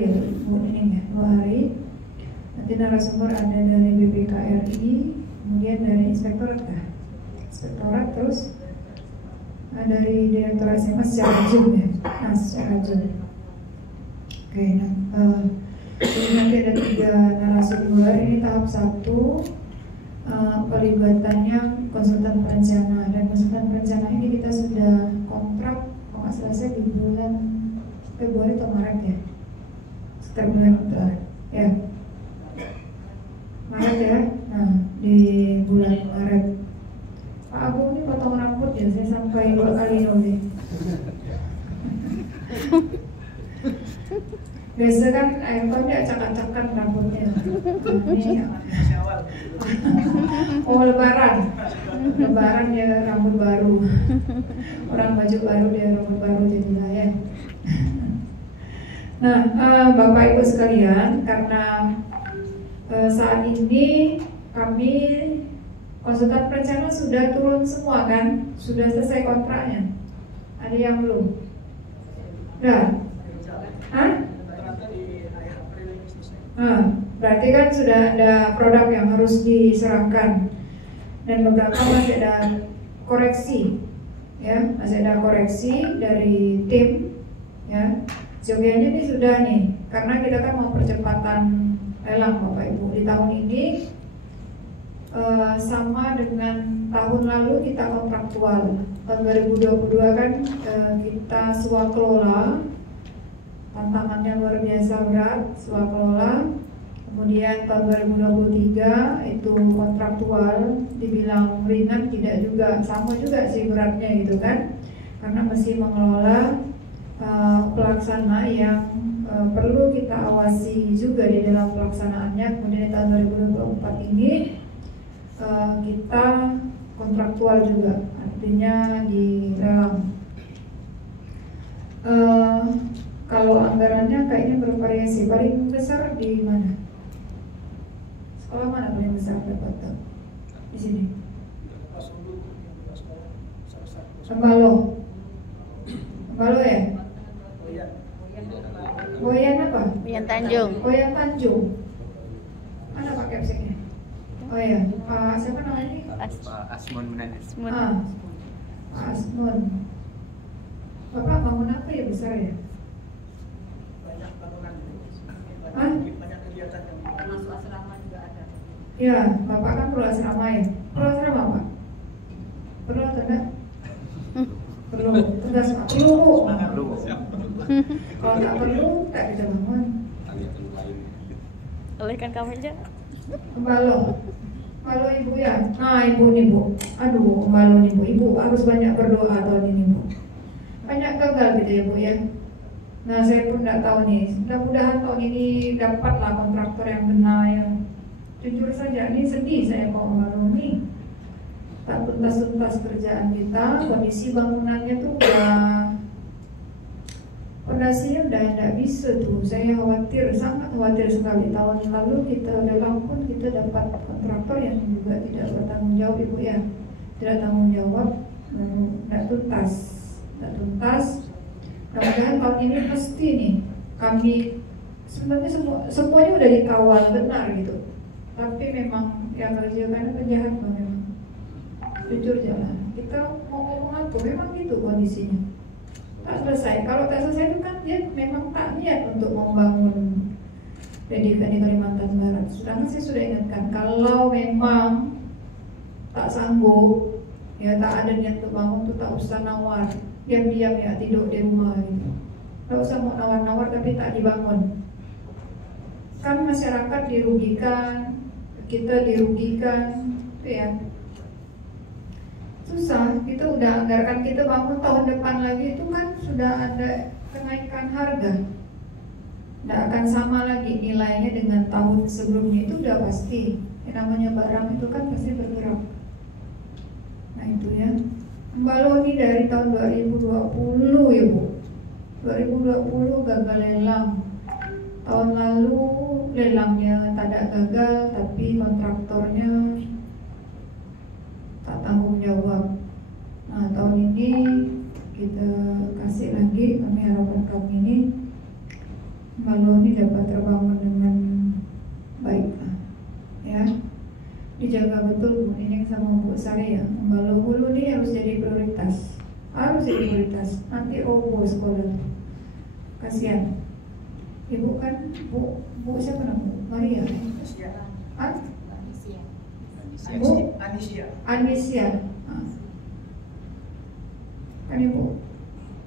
Ya, ini ya, 2 hari. Nanti narasumber ada dari BPKRI, kemudian dari inspektorat terus dari direktur SMA secara Zoom ya. Nah, secara Zoom. Oke, ini nanti ada 3 narasumber. Ini tahap 1, pelibatannya konsultan perencana, dan konsultan perencana ini kita sudah kontrak kalau nggak selesai di bulan Februari atau Maret ya, sekitar bulan ya Maret ya. Nah, di bulan Maret Pak Agung ini potong rambut ya, saya sampai 2 kali nih. Biasa kan air tahun acak-acakan rambutnya. Ini oh lebaran ya, rambut baru. Orang baju baru dia rambut baru jadilah ya. Nah, Bapak Ibu sekalian, karena saat ini kami konsultan perencana sudah turun semua kan, sudah selesai kontraknya. Ada yang belum? Udah? Hah? Berarti kan sudah ada produk yang harus diserahkan, dan beberapa masih ada koreksi, ya, masih ada koreksi dari tim, ya. Sebenarnya ini sudah nih, karena kita kan mau percepatan lelang Bapak Ibu di tahun ini, sama dengan tahun lalu kita kontraktual. Tahun 2022 kan kita swakelola, tantangannya luar biasa berat, swakelola. Kemudian tahun 2023 itu kontraktual, dibilang ringan tidak juga, sama juga sih beratnya gitu kan, karena mesti mengelola pelaksana yang perlu kita awasi juga di dalam pelaksanaannya. Kemudian di tahun 2024 ini kita kontraktual juga, artinya dilelang. Kalau anggarannya kayaknya bervariasi. Paling besar di mana? Sekolah mana paling besar dapat? Di sini. Embalo ya? Boyan apa? Boyan Tanjung. Boyan Tanjung. Mana Pak Kepseknya? Oh ya, Pak siapa namanya? Pak Asmun Menanis. Pak Asmun. Bapak bangun apa ya besar ya? Banyak bangunan, banyak kegiatan yang termasuk asrama juga ada. Ya, Bapak kan perlu asrama ya? Perlu asrama Pak? Perlu atau enggak? Perlu, tugas Pak. Perlu. Kalau nggak perlu, tak bisa bangun. Olehkan kamu aja. Embalo Ibu ya. Nah Ibu nih Bu. Aduh, embalo nih Bu. Ibu harus banyak berdoa tahun ini Bu. Banyak gagal gitu ya Bu ya. Nah saya pun nggak tahu nih. Mudah-mudahan tahun ini dapatlah kontraktor yang benar ya. Jujur saja, ini sedih saya kalau embalo nih. Tak tuntas-tuntas kerjaan kita, kondisi bangunannya tuh fondasinya udah tidak bisa tuh. Saya khawatir, sangat khawatir sekali. Tahun lalu kita lelang pun kita dapat kontraktor yang juga tidak bertanggung jawab Ibu ya, tidak tanggung jawab, tidak tuntas. Mudah-mudahan tahun ini pasti nih kami sebenarnya semuanya udah dikawal benar gitu. Tapi memang yang kerjakan penjahat memang. Jujur jalan. Kita mau ngomong apa? Memang gitu kondisinya. Tak selesai. Kalau tak selesai itu kan dia memang tak niat untuk membangun pendidikan di Kalimantan Barat. Sedangkan saya sudah ingatkan, kalau memang tak sanggup, ya tak ada niat untuk bangun, tuh tak usah nawar, diam-diam ya tidur di rumah gitu. Tak usah mau nawar-nawar tapi tak dibangun. Kan masyarakat dirugikan, kita dirugikan, itu ya. Susah, kita udah anggarkan kita bangun tahun depan lagi itu kan sudah ada kenaikan harga. Tidak akan sama lagi nilainya dengan tahun sebelumnya, itu udah pasti. Yang namanya barang itu kan pasti bergerak. Nah itu ya. Embalo ini dari tahun 2020 ya Bu. 2020 gagal lelang. Tahun lalu lelangnya tidak gagal, tapi kontraktornya tak tanggung jawab. Nah tahun ini kita kasih lagi, kami harapan kami ini Balo ini dapat terbangun dengan baik lah, ya. Dijaga betul Bu Nining sama Bu saya. Balo hulu ini harus jadi prioritas, Nanti roboh sekolah tuh, kasihan. Ibu kan Bu siapa nama? Maria. Anisia. Kan Ibu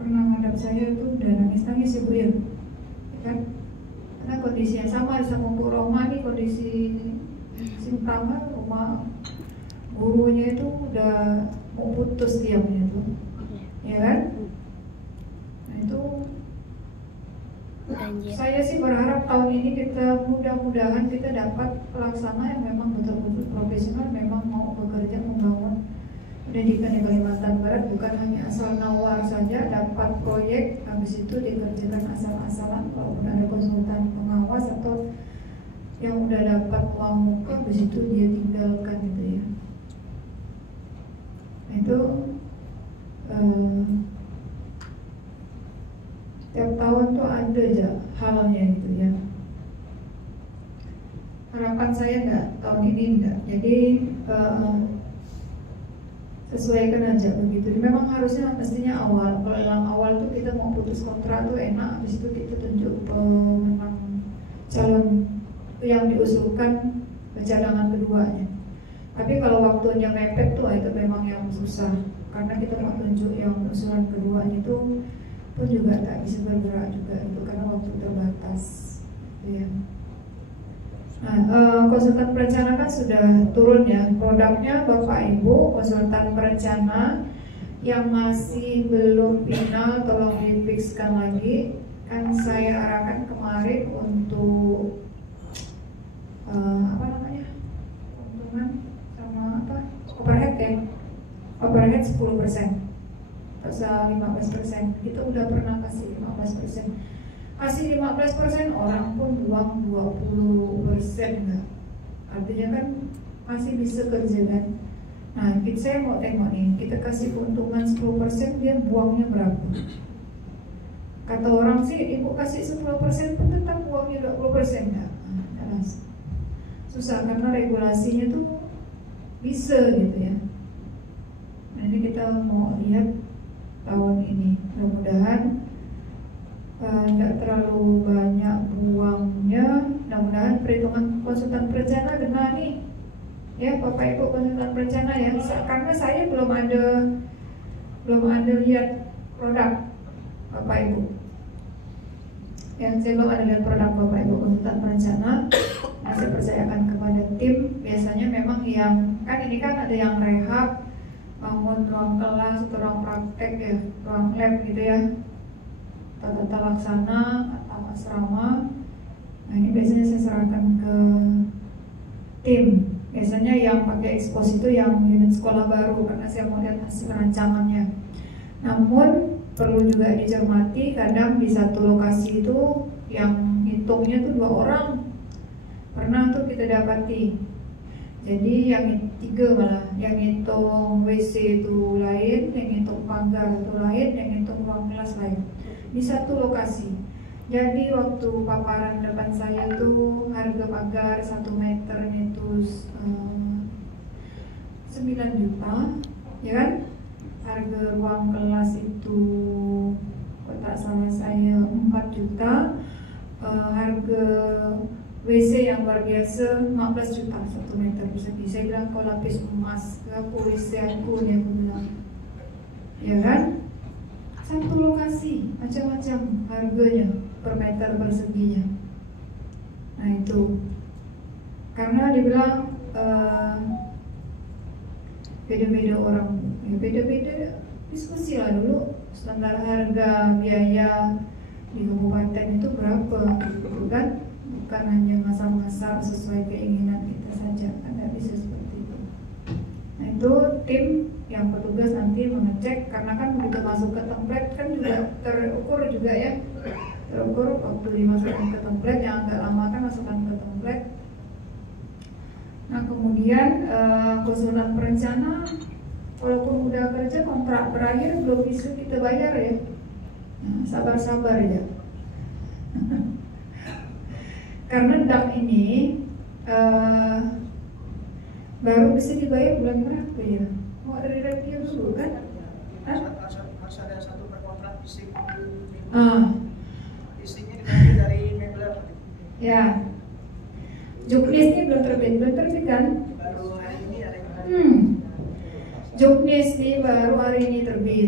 pernah ngadap saya itu udah nangis Ibu ya, kan? Karena kondisinya sama Bu Roma nih, kondisi Sintama, rumah gurunya itu udah mau putus diamnya tuh, ya kan? Nah itu saya sih berharap tahun ini kita mudah-mudahan kita dapat pelaksana yang memang betul-betul profesional, memang mau bekerja membangun pendidikan di Kalimantan Barat, bukan hanya asal nawar saja dapat proyek habis itu dikerjakan asal-asalan. Walaupun ada konsultan pengawas atau yang udah dapat uang muka habis itu dia tinggalkan gitu ya. Nah itu tiap tahun tuh ada aja halnya gitu ya. Harapan saya enggak tahun ini enggak. Jadi sesuaikan aja begitu. Memang harusnya mestinya awal. Kalau dalam awal tuh kita mau putus kontrak tuh enak, habis itu kita tunjuk pemenang calon yang diusulkan cadangan keduanya. Tapi kalau waktunya mepet tuh itu memang yang susah, karena kita mau tunjuk yang usulan keduanya itu pun juga tak bisa bergerak juga itu karena waktu terbatas, ya. Nah, konsultan perencana kan sudah turun ya produknya Bapak Ibu. Konsultan perencana yang masih belum final tolong difikskan lagi. Kan saya arahkan kemarin untuk apa namanya, keuntungan sama apa, overhead ya, overhead 10% atau 15%. Kita udah pernah kasih 15%. Kasih 15%, orang pun buang 20% enggak. Artinya kan masih bisa kerja kan. Nah, saya mau tengok nih, kita kasih keuntungan 10%, dia buangnya berapa? Kata orang sih, Ibu kasih 10% pun tetap buangnya 20% enggak? Nah, susah karena regulasinya tuh bisa gitu ya. Nah, ini kita mau lihat tahun ini, mudah-mudahan nggak terlalu banyak buangnya. Mudah-mudahan perhitungan konsultan perencana kena nih ya Bapak Ibu konsultan perencana ya, karena saya belum ada lihat produk Bapak Ibu yang saya belum ada lihat produk Bapak Ibu konsultan perencana. Nah, saya percayakan kepada tim. Biasanya memang yang kan ini kan ada yang rehab, bangun ruang kelas atau ruang praktek ya, ruang lab gitu ya, tata laksana atau asrama. Nah ini biasanya saya serahkan ke tim. Biasanya yang pakai ekspos itu yang unit sekolah baru, karena saya mau lihat hasil rancangannya. Namun perlu juga dicermati, kadang di satu lokasi itu yang hitungnya tuh 2 orang. Pernah tuh kita dapati. Jadi yang 3 malah, yang hitung WC itu lain, yang hitung pagar itu lain, yang hitung ruang kelas lain di satu lokasi. Jadi waktu paparan depan saya tuh harga pagar 1 meter itu 9 juta, ya kan? Harga ruang kelas itu kalau tak salah saya 4 juta. Harga WC yang luar biasa 15 juta 1 meter persegi. Saya bilang kalau lapis emas aku WC aku nih, aku bilang, ya kan? Satu lokasi macam-macam harganya per meter perseginya. Nah itu karena dibilang beda-beda orang, ya beda-beda diskusi lah dulu standar harga biaya di kabupaten itu berapa gitu kan, bukan hanya ngasal-ngasal sesuai keinginan kita saja, kan nggak bisa seperti itu. Nah itu tim yang petugas nanti mengecek, karena kan begitu masuk ke template kan juga terukur juga ya, terukur waktu dimasukkan ke template, yang agak lama kan masukkan ke template. Nah kemudian konsultan perencana walaupun udah kerja kontrak berakhir belum bisa kita bayar ya, nah, sabar-sabar ya. karena DAP ini baru bisa dibayar bulan berapa ya? Mau ada review dulu kan? Harus ada satu perkontrak fisik. Fisiknya dibayar dari Mebler. Ya. Juknis ini belum terbit kan? Baru hari ini ada yang Juknis ini baru hari ini terbit.